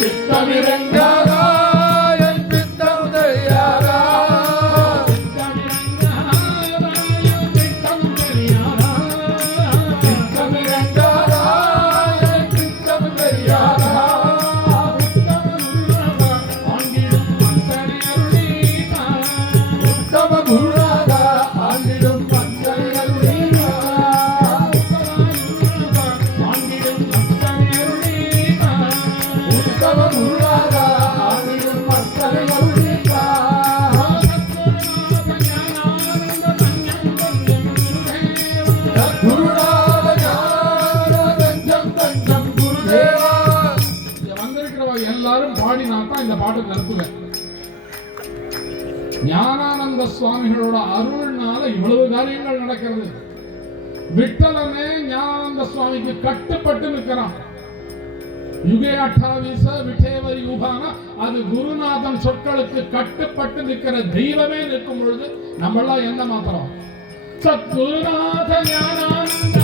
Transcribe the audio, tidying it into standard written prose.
சித்தமிரங்காதா என் பித்தம் தெரியாதா சித்தமிரங்காதா என் பித்தம் தெரியாதா உத்தம குருநாதா ஆண்டிடும் எல்லாரும் பாடினாத்தான் இந்த பாட்டுக்கு அனுப்புங்க. ஞானானந்த சுவாமிகளோட அருள்னால இவ்வளவு காரியங்கள் நடக்கிறது. விட்டலனே ஞானானந்த சுவாமிக்கு கட்டுப்பட்டு நிற்கிறான். யுகே 28 விட்டேவர் யுகான அது குருநாதன் சொற்களுக்கு கட்டுப்பட்டு நிற்கிற தெய்வமே நிற்கும் பொழுது நம்மளாம் என்ன மாத்திரம் சத்குருநாத ஞானானந்த